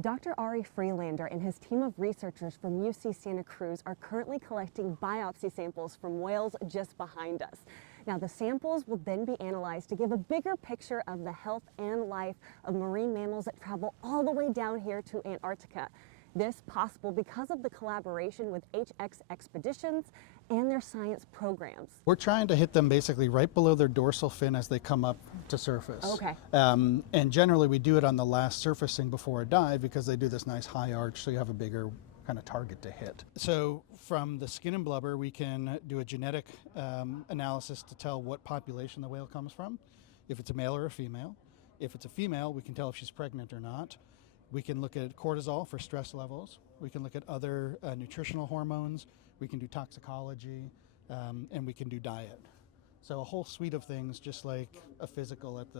Dr. Ari Freelander and his team of researchers from UC Santa Cruz are currently collecting biopsy samples from whales just behind us. Now, the samples will then be analyzed to give a bigger picture of the health and life of marine mammals that travel all the way down here to Antarctica. This possible because of the collaboration with HX Expeditions and their science programs. We're trying to hit them basically right below their dorsal fin as they come up to surface. Okay. And generally we do it on the last surfacing before a dive because they do this nice high arch, so you have a bigger kind of target to hit. So from the skin and blubber, we can do a genetic analysis to tell what population the whale comes from, if it's a male or a female. If it's a female, we can tell if she's pregnant or not. We can look at cortisol for stress levels. We can look at other nutritional hormones. We can do toxicology, and we can do diet. So a whole suite of things, just like a physical at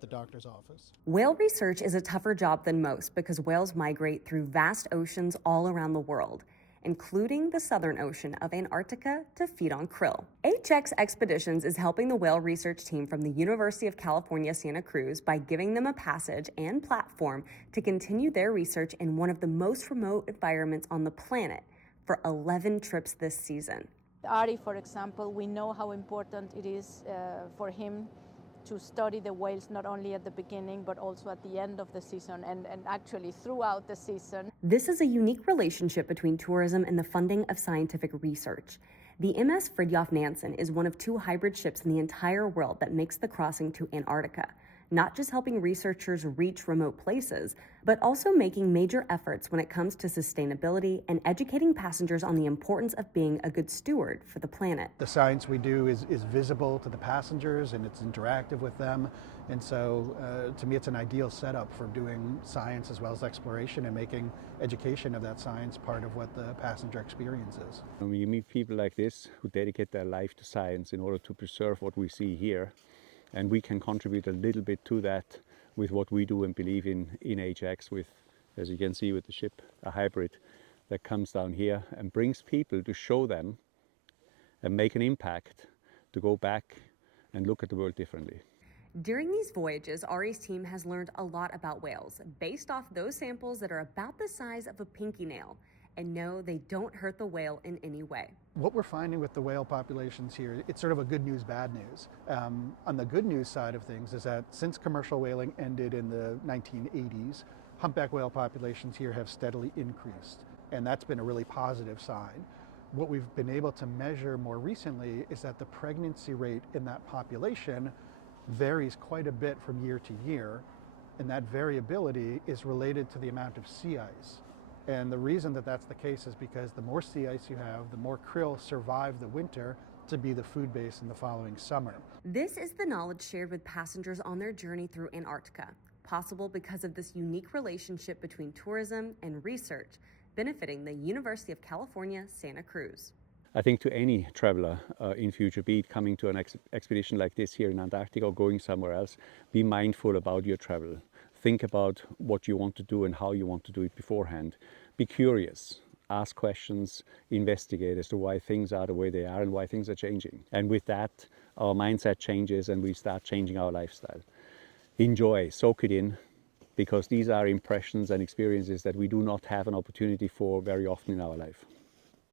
the doctor's office. Whale research is a tougher job than most because whales migrate through vast oceans all around the world, including the southern ocean of Antarctica, to feed on krill. HX Expeditions is helping the whale research team from the University of California, Santa Cruz by giving them a passage and platform to continue their research in one of the most remote environments on the planet for 11 trips this season. Ari, for example, we know how important it is for him to study the whales not only at the beginning but also at the end of the season and actually throughout the season. This is a unique relationship between tourism and the funding of scientific research. The MS Fridtjof Nansen is one of 2 hybrid ships in the entire world that makes the crossing to Antarctica, not just helping researchers reach remote places, but also making major efforts when it comes to sustainability and educating passengers on the importance of being a good steward for the planet. The science we do is visible to the passengers and it's interactive with them. And so to me, it's an ideal setup for doing science as well as exploration and making education of that science part of what the passenger experience is. When you meet people like this who dedicate their life to science in order to preserve what we see here, and we can contribute a little bit to that with what we do and believe in HX with, as you can see with the ship, a hybrid that comes down here and brings people to show them and make an impact to go back and look at the world differently. During these voyages, Ari's team has learned a lot about whales based off those samples that are about the size of a pinky nail. And no, they don't hurt the whale in any way. What we're finding with the whale populations here, it's sort of a good news, bad news. On the good news side of things is that since commercial whaling ended in the 1980s, humpback whale populations here have steadily increased. And that's been a really positive sign. What we've been able to measure more recently is that the pregnancy rate in that population varies quite a bit from year to year. And that variability is related to the amount of sea ice. And the reason that that's the case is because the more sea ice you have, the more krill survive the winter to be the food base in the following summer. This is the knowledge shared with passengers on their journey through Antarctica, possible because of this unique relationship between tourism and research, benefiting the University of California, Santa Cruz. I think to any traveler in future, be it coming to an expedition like this here in Antarctica or going somewhere else, be mindful about your travel. Think about what you want to do and how you want to do it beforehand. Be curious, ask questions, investigate as to why things are the way they are and why things are changing. And with that, our mindset changes and we start changing our lifestyle. Enjoy, soak it in, because these are impressions and experiences that we do not have an opportunity for very often in our life.